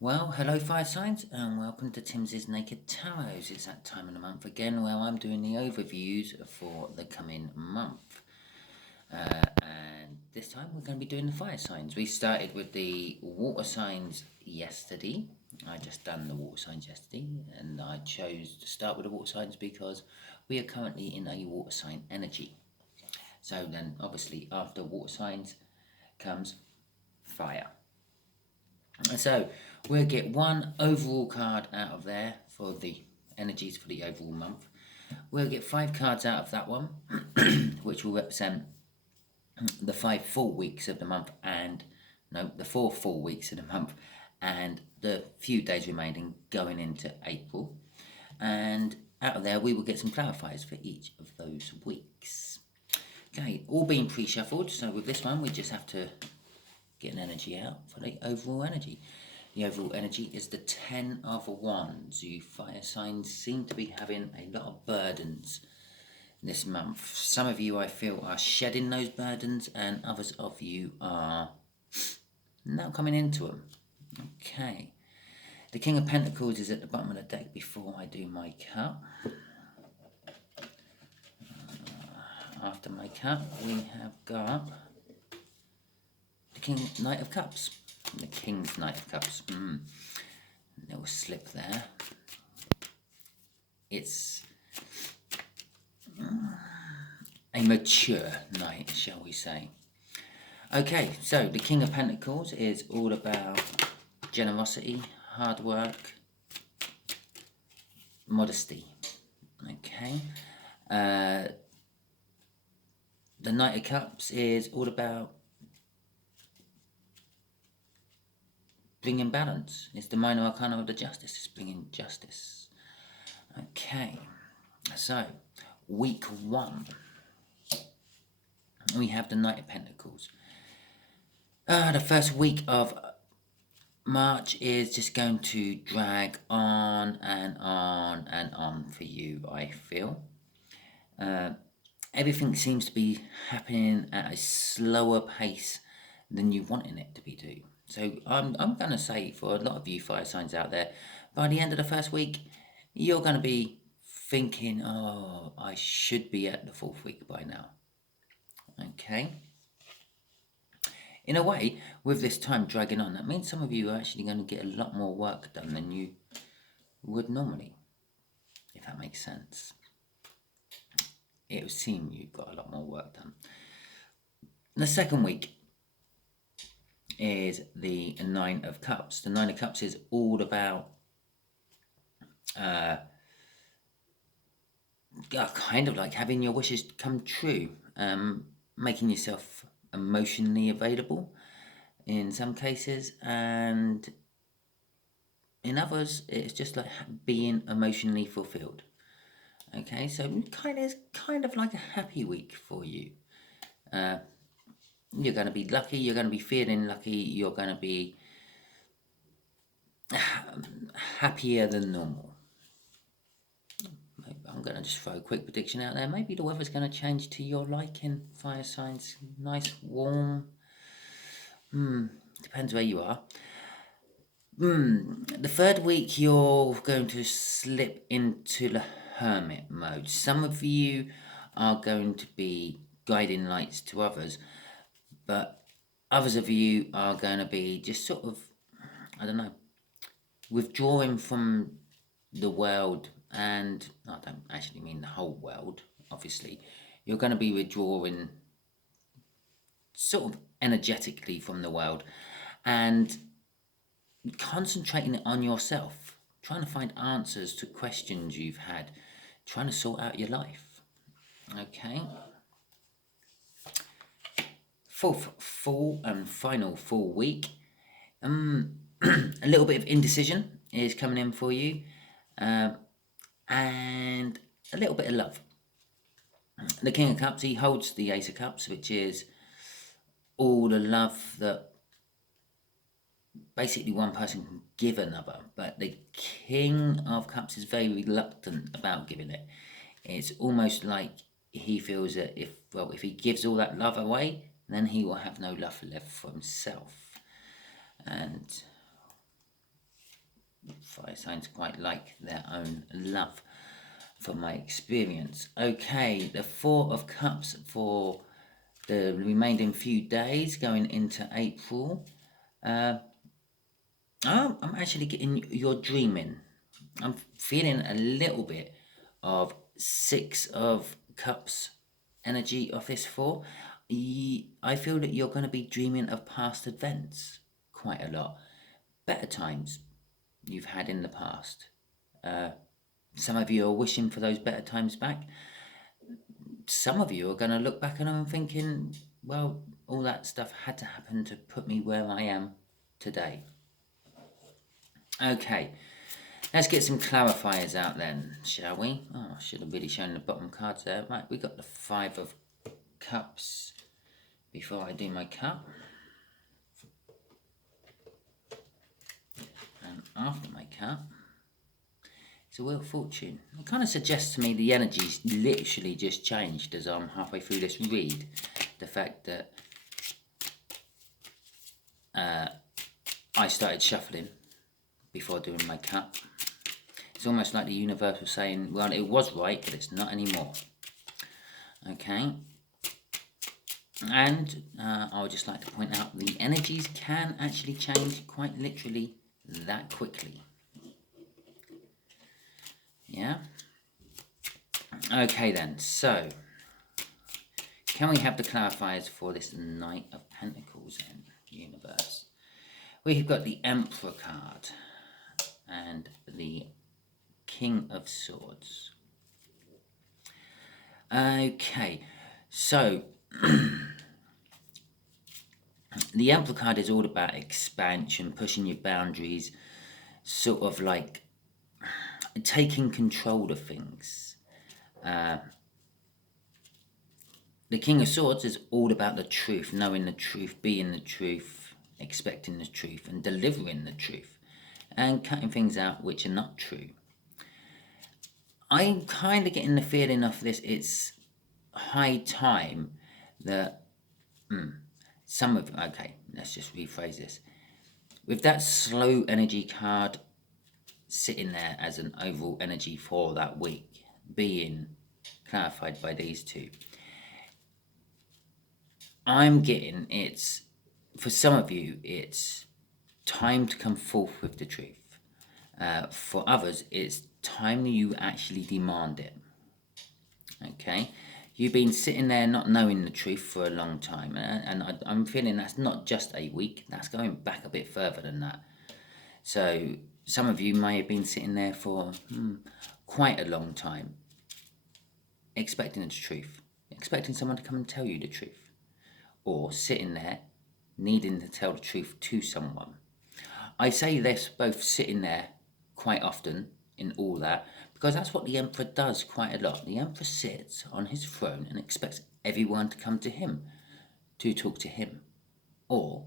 Well, hello fire signs and welcome to Timsy's Naked Tarot. It's that time of the month again where I'm doing the overviews for the coming month. And this time we're going to be doing the fire signs. We started with the water signs yesterday. I just done the water signs yesterday and I chose to start with the water signs because we are currently in a water sign energy. So then obviously after water signs comes fire. So we'll get one overall card out of there for the energies for the overall month. We'll get 5 cards out of that one, which will represent the 5 full weeks of the month the 4 full weeks of the month and the few days remaining going into April. And out of there we will get some clarifiers for each of those weeks. Okay, all being pre-shuffled, so with this one we just have to get an energy out for the overall energy. The overall energy is the 10 of Wands. You fire signs seem to be having a lot of burdens this month. Some of you, I feel, are shedding those burdens, and others of you are now coming into them. Okay. The King of Pentacles is at the bottom of the deck before I do my cut. After my cut, we have got the Knight of Cups. The King's Knight of Cups. Little slip there. It's a mature knight, shall we say. Okay, so the King of Pentacles is all about generosity, hard work, modesty. Okay. The Knight of Cups is all about bringing balance. It's the minor arcana of the justice. It's bringing justice. Okay, so week 1, we have the Knight of Pentacles. The first week of March is just going to drag on and on and on for you, I feel. Everything seems to be happening at a slower pace than you wanting it to be doing. So I'm going to say for a lot of you fire signs out there, by the end of the first week, you're going to be thinking, oh, I should be at the 4th week by now. Okay. In a way, with this time dragging on, that means some of you are actually going to get a lot more work done than you would normally, if that makes sense. It would seem you've got a lot more work done. The second week is the 9 of Cups. The 9 of Cups is all about kind of like having your wishes come true, making yourself emotionally available in some cases, and in others it's just like being emotionally fulfilled. Okay, so kind of like a happy week for you. You're going to be lucky, you're going to be feeling lucky, you're going to be happier than normal. I'm going to just throw a quick prediction out there. Maybe the weather's going to change to your liking, fire signs. Nice, warm. Depends where you are. The third week, you're going to slip into the hermit mode. Some of you are going to be guiding lights to others, but others of you are going to be just sort of, I don't know, withdrawing from the world. And I don't actually mean the whole world, obviously. You're going to be withdrawing sort of energetically from the world and concentrating on yourself, trying to find answers to questions you've had, trying to sort out your life. Okay. 4th full and final full week. A little bit of indecision is coming in for you. And a little bit of love. The King of Cups, he holds the Ace of Cups, which is all the love that basically one person can give another, but the King of Cups is very reluctant about giving it. It's almost like he feels that if he gives all that love away, then he will have no love left for himself. And fire signs quite like their own love, from my experience. Okay, the Four of Cups for the remaining few days going into April. I'm actually getting you're dreaming. I'm feeling a little bit of Six of Cups energy of this four. I feel that you're going to be dreaming of past events quite a lot. Better times you've had in the past. Some of you are wishing for those better times back. Some of you are going to look back on them and thinking, well, all that stuff had to happen to put me where I am today. Okay, let's get some clarifiers out then, shall we? Oh, I should have really shown the bottom cards there. Right, we got the Five of Cups before I do my cup. And after my cup, it's a Wheel of Fortune. It kind of suggests to me the energy's literally just changed as I'm halfway through this read. The fact that I started shuffling before doing my cup. It's almost like the universe was saying, well, it was right, but it's not anymore. Okay. And I would just like to point out the energies can actually change quite literally that quickly. Yeah? Okay then, so can we have the clarifiers for this Knight of Pentacles in universe? We've got the Emperor card and the King of Swords. Okay, so the Emperor card is all about expansion, pushing your boundaries, sort of like taking control of things. The King of Swords is all about the truth, knowing the truth, being the truth, expecting the truth, and delivering the truth, and cutting things out which are not true. I'm kind of getting the feeling of this, it's high time that okay, let's just rephrase this. With that slow energy card sitting there as an overall energy for that week, being clarified by these two, I'm getting it's, for some of you, it's time to come forth with the truth. For others, it's time you actually demand it. Okay? You've been sitting there not knowing the truth for a long time, and I'm feeling that's not just a week, that's going back a bit further than that. So some of you may have been sitting there for quite a long time, expecting the truth, expecting someone to come and tell you the truth, or sitting there needing to tell the truth to someone. I say this both sitting there quite often in all that, because that's what the Emperor does quite a lot. The Emperor sits on his throne and expects everyone to come to him, to talk to him. Or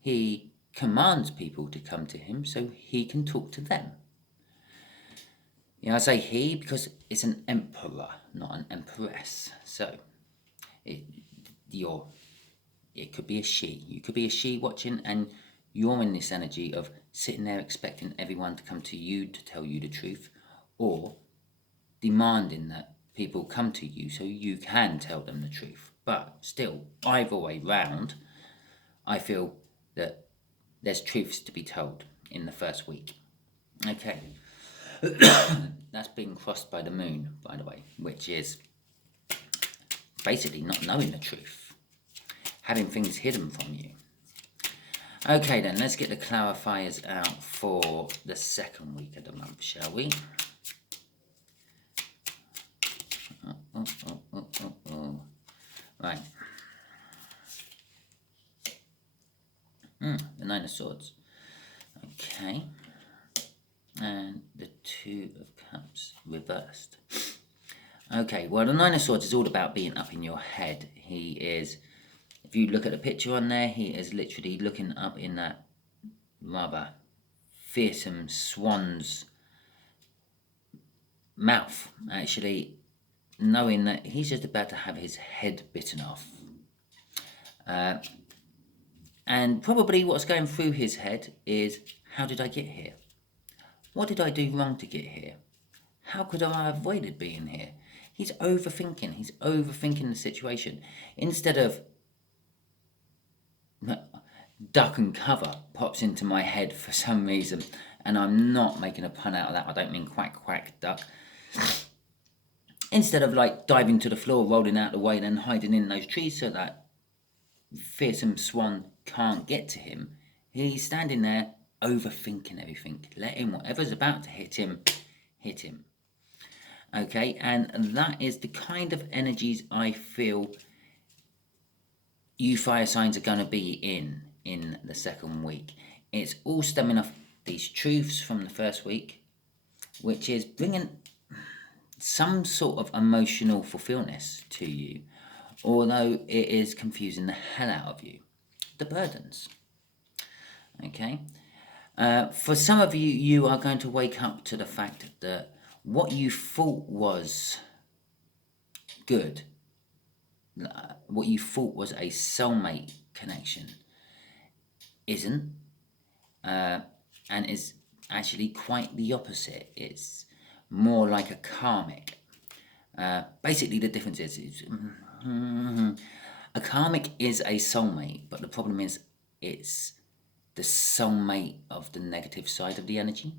he commands people to come to him so he can talk to them. You know, I say he because it's an emperor, not an empress. So it could be a she. You could be a she watching, and you're in this energy of sitting there expecting everyone to come to you to tell you the truth, or demanding that people come to you so you can tell them the truth. But still, either way round, I feel that there's truths to be told in the first week. Okay. That's being crossed by the moon, by the way, which is basically not knowing the truth, having things hidden from you. Okay then, let's get the clarifiers out for the second week of the month, shall we? Right. The Nine of Swords. Okay. And the Two of Cups reversed. Okay, well, the Nine of Swords is all about being up in your head. He is, if you look at the picture on there, he is literally looking up in that rather fearsome swan's mouth, actually, knowing that he's just about to have his head bitten off. And probably what's going through his head is, how did I get here? What did I do wrong to get here? How could I have avoided being here? He's overthinking. He's overthinking the situation. Instead of duck and cover pops into my head for some reason, and I'm not making a pun out of that. I don't mean quack quack duck. Instead of like diving to the floor, rolling out the way, then hiding in those trees so that fearsome swan can't get to him, he's standing there overthinking everything, letting whatever's about to hit him. Okay, and that is the kind of energies I feel you fire signs are going to be in the second week. It's all stemming off these truths from the first week, which is bringing some sort of emotional fulfillment to you, although it is confusing the hell out of you. The burdens. Okay? For some of you, you are going to wake up to the fact that what you thought was good, what you thought was a soulmate connection, isn't, and is actually quite the opposite. It's more like a karmic. Basically, the difference is a karmic is a soulmate, but the problem is it's the soulmate of the negative side of the energy.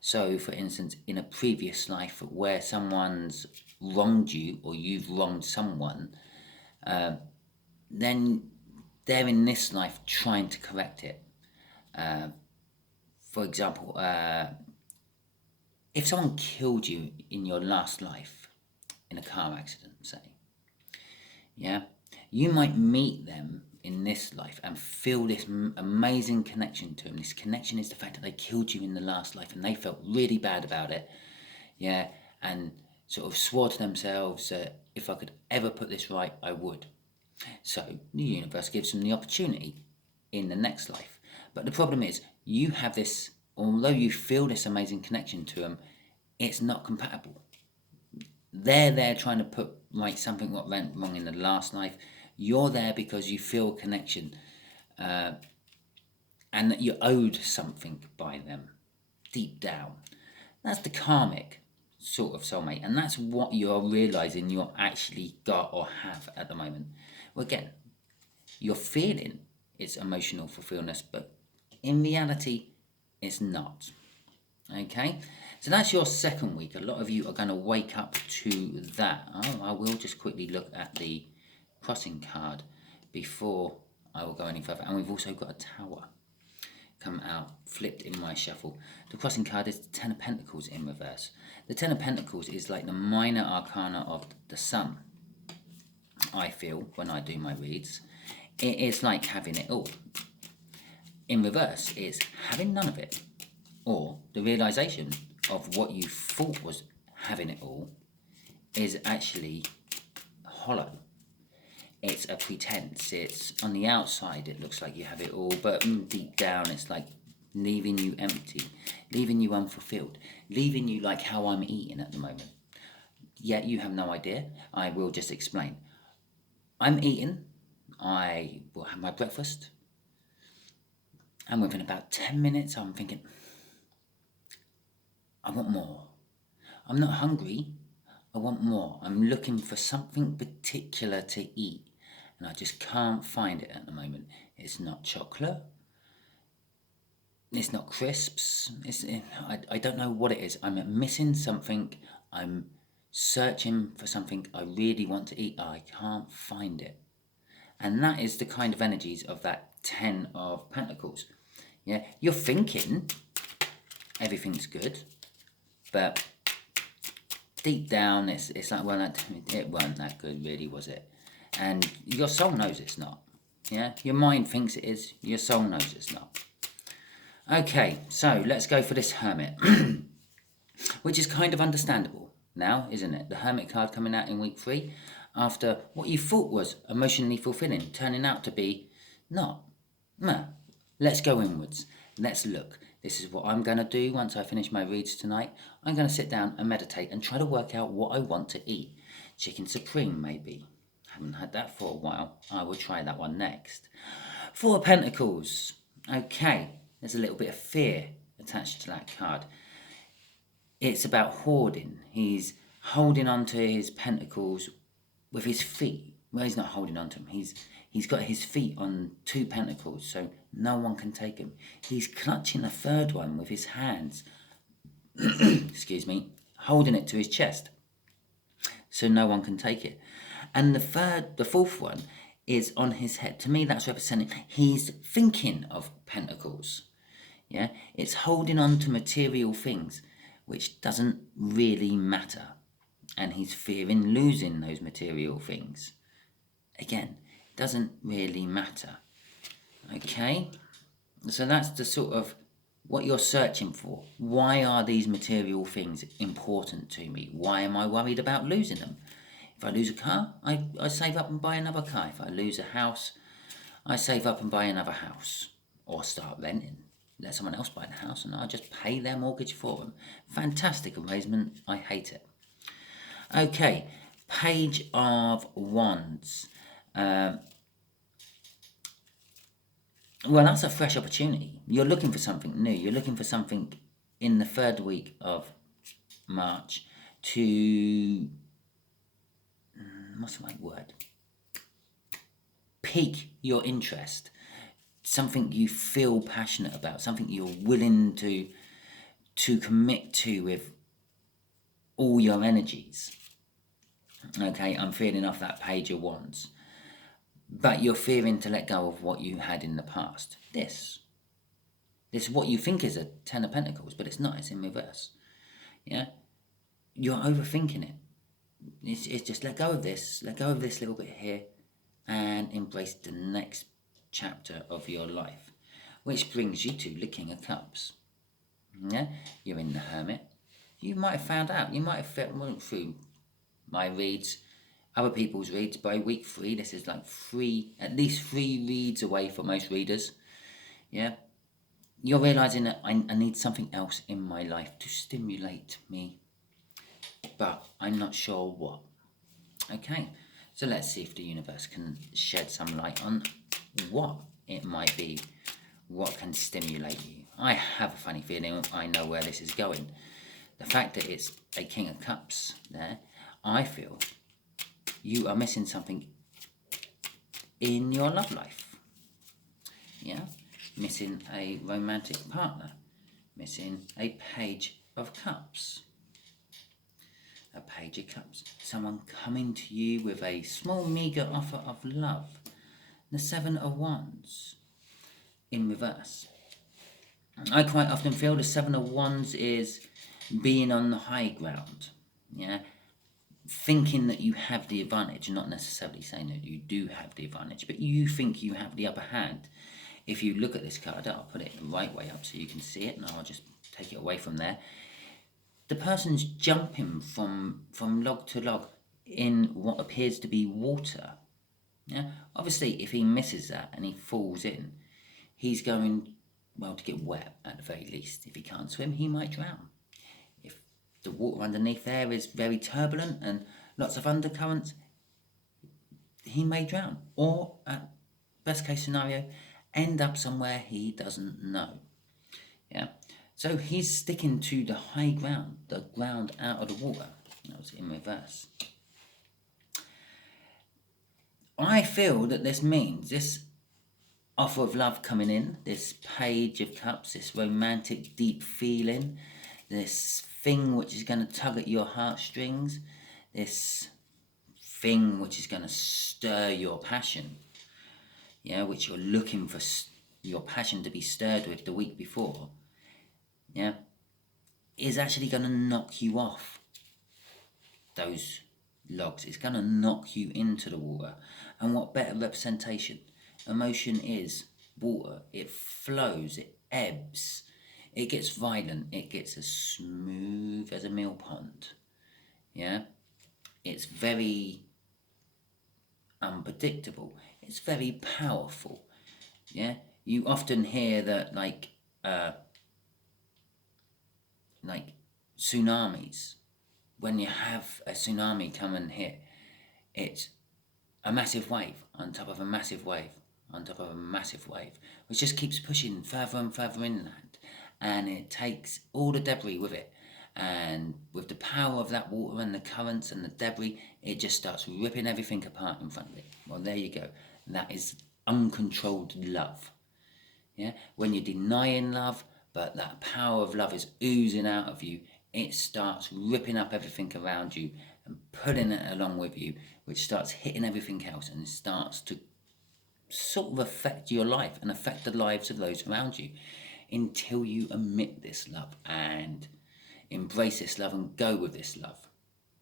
So, for instance, in a previous life where someone's wronged you or you've wronged someone, then they're in this life trying to correct it. For example, if someone killed you in your last life, in a car accident, say, yeah, you might meet them in this life and feel this amazing connection to them. This connection is the fact that they killed you in the last life and they felt really bad about it, yeah, and sort of swore to themselves that if I could ever put this right, I would. So the universe gives them the opportunity in the next life. But the problem is, you have this, although you feel this amazing connection to them, it's not compatible. They're there trying to put right something what went wrong in the last life. You're there because you feel a connection, and that you're owed something by them deep down. That's the karmic sort of soulmate, and that's what you're realizing you're actually got or have at the moment. Well, again, you're feeling it's emotional fulfillment, but in reality, it's not. Okay, so that's your second week. A lot of you are going to wake up to that. Oh, I will just quickly look at the crossing card before I will go any further. And we've also got a tower come out, flipped in my shuffle. The crossing card is the Ten of Pentacles in reverse. The Ten of Pentacles is like the minor arcana of the sun, I feel, when I do my reads. It is like having it all. In reverse, it's having none of it, or the realization of what you thought was having it all is actually hollow. It's a pretense. It's on the outside, it looks like you have it all, but deep down, it's like leaving you empty, leaving you unfulfilled, leaving you like how I'm eating at the moment. Yet you have no idea. I will just explain. I'm eating. I will have my breakfast. And within about 10 minutes, I'm thinking, I want more. I'm not hungry. I want more. I'm looking for something particular to eat. And I just can't find it at the moment. It's not chocolate. It's not crisps. I don't know what it is. I'm missing something. I'm searching for something I really want to eat. I can't find it. And that is the kind of energies of that Ten of Pentacles. Yeah, you're thinking everything's good, but deep down, it's like, well, it weren't that good, really, was it? And your soul knows it's not. Yeah, your mind thinks it is. Your soul knows it's not. Okay, so let's go for this Hermit, which is kind of understandable now, isn't it? The Hermit card coming out in week 3, after what you thought was emotionally fulfilling, turning out to be not. No. Let's go inwards. Let's look. This is what I'm going to do once I finish my reads tonight. I'm going to sit down and meditate and try to work out what I want to eat. Chicken Supreme, maybe. Haven't had that for a while. I will try that one next. Four of Pentacles. Okay, there's a little bit of fear attached to that card. it's about hoarding. He's holding on to his pentacles with his feet. Well, he's not holding on to them. He's got his feet on 2 pentacles, so no one can take him. He's clutching a 3rd one with his hands, excuse me, holding it to his chest, so no one can take it. And the 4th one is on his head. To me, that's representing he's thinking of pentacles. Yeah, it's holding on to material things, which doesn't really matter, and he's fearing losing those material things. Again, doesn't really matter. Okay, so that's the sort of what you're searching for. Why are these material things important to me? Why am I worried about losing them? If I lose a car, I save up and buy another car. If I lose a house, I save up and buy another house, or start renting. Let someone else buy the house and I just pay their mortgage for them. Fantastic arrangement. I hate it. Okay, Page of Wands. Well, that's a fresh opportunity. You're looking for something new. You're looking for something in the 3rd week of March to, what's the right word? Pique your interest. Something you feel passionate about, something you're willing to commit to with all your energies. Okay, I'm feeling off that Page of Wands. But you're fearing to let go of what you had in the past. This is what you think is a 10 of Pentacles, but it's not, it's in reverse. Yeah? You're overthinking it. It's just let go of this little bit here, and embrace the next chapter of your life, which brings you to the King of Cups. Yeah, you're in the Hermit. You might have found out, you might have went through my reads, other people's reads. By week 3, this is like at least 3 reads away for most readers. Yeah, you're realizing that I need something else in my life to stimulate me, but I'm not sure what. Okay, so let's see if the universe can shed some light on what it might be, what can stimulate you. I have a funny feeling I know where this is going. The fact that it's a King of Cups there, I feel you are missing something in your love life. Yeah, missing a romantic partner, missing a Page of Cups. A Page of Cups. Someone coming to you with a small meagre offer of love. The 7 of Wands in reverse. I quite often feel the 7 of Wands is being on the high ground. Yeah, thinking that you have the advantage, not necessarily saying that you do have the advantage, but you think you have the upper hand. If you look at this card, I'll put it the right way up so you can see it, and I'll just take it away from there. The person's jumping from log to log in what appears to be water. Yeah, obviously if he misses that and he falls in, he's going, well, to get wet at the very least. If he can't swim, he might drown. If the water underneath there is very turbulent and lots of undercurrents, he may drown. Or, at best case scenario, end up somewhere he doesn't know. Yeah, so he's sticking to the high ground, the ground out of the water. That was in reverse. I feel that this means this offer of love coming in, this Page of Cups, this romantic deep feeling, this thing which is going to tug at your heartstrings, this thing which is going to stir your passion, yeah, which you're looking for your passion to be stirred with the week before, yeah, is actually going to knock you off those logs. It's going to knock you into the water. And what better representation? Emotion is water. It flows, it ebbs, it gets violent, it gets as smooth as a mill pond. Yeah, it's very unpredictable, it's very powerful. Yeah, you often hear that like tsunamis. When you have a tsunami come and hit, it's a massive wave on top of a massive wave on top of a massive wave, which just keeps pushing further and further inland, and it takes all the debris with it, and with the power of that water and the currents and the debris, it just starts ripping everything apart in front of it. Well, there you go. That is uncontrolled love. Yeah, when you're denying love, but that power of love is oozing out of you, it starts ripping up everything around you and pulling it along with you, which starts hitting everything else and starts to sort of affect your life and affect the lives of those around you, until you emit this love and embrace this love and go with this love.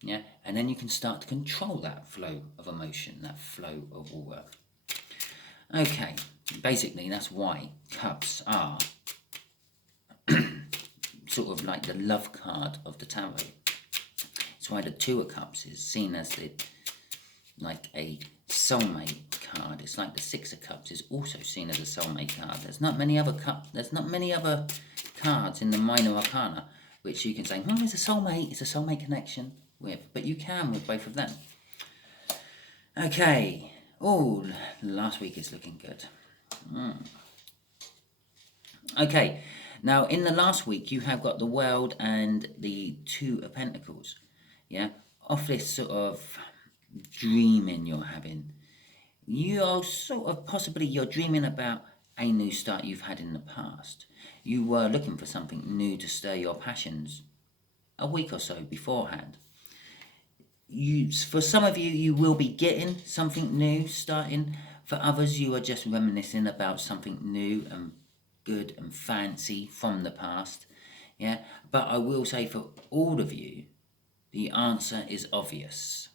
Yeah, and then you can start to control that flow of emotion, that flow of aura. Okay, basically that's why cups are sort of like the love card of the tarot. That's why the Two of Cups is seen as like a soulmate card. It's like the Six of Cups is also seen as a soulmate card. There's not many other cards in the minor arcana which you can say, it's a soulmate connection with, but you can with both of them. Okay. Oh, last week is looking good. Okay, now in the last week you have got the World and the Two of Pentacles. Yeah, off this sort of dreaming you're having. You're sort of you're dreaming about a new start you've had in the past. You were looking for something new to stir your passions a week or so beforehand. For some of you, you will be getting something new starting. For others, you are just reminiscing about something new and good and fancy from the past. Yeah, but I will say for all of you, the answer is obvious.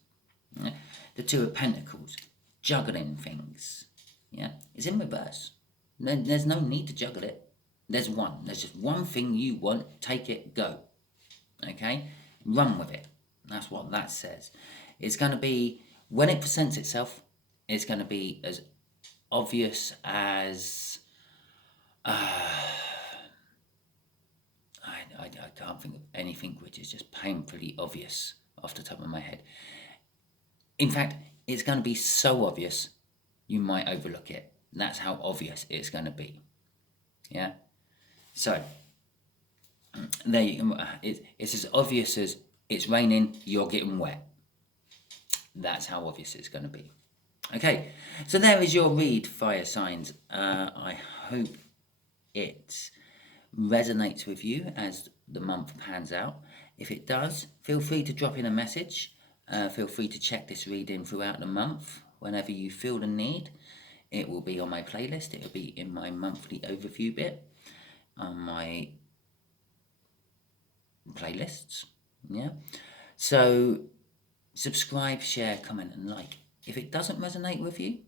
Yeah? The Two of Pentacles, juggling things. Yeah, it's in reverse. There's no need to juggle it. There's just one thing you want. Take it, go. Okay, run with it. That's what that says. It's going to be, when it presents itself, it's going to be as obvious as I can't think of anything which is just painfully obvious off the top of my head. In fact, it's going to be so obvious you might overlook it. That's how obvious it's going to be. Yeah. So there it's as obvious as it's raining, you're getting wet. That's how obvious it's going to be. Okay, so there is your read, fire signs. I hope it resonates with you as the month pans out. If it does, feel free to drop in a message. Feel free to check this reading throughout the month whenever you feel the need. It will be on my playlist. It will be in my monthly overview bit on my playlists. Yeah, so subscribe, share, comment and like. If it doesn't resonate with you,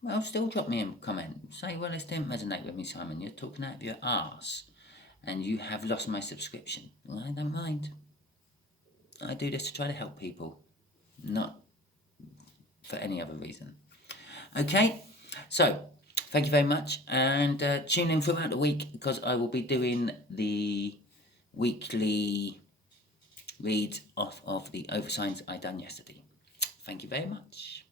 well, still drop me a comment. Say, well, it didn't resonate with me, Simon. You're talking out of your arse and you have lost my subscription. Well, I don't mind. I do this to try to help people, not for any other reason. Okay, so thank you very much, and tune in throughout the week because I will be doing the weekly reads off of the oversigns I done yesterday. Thank you very much.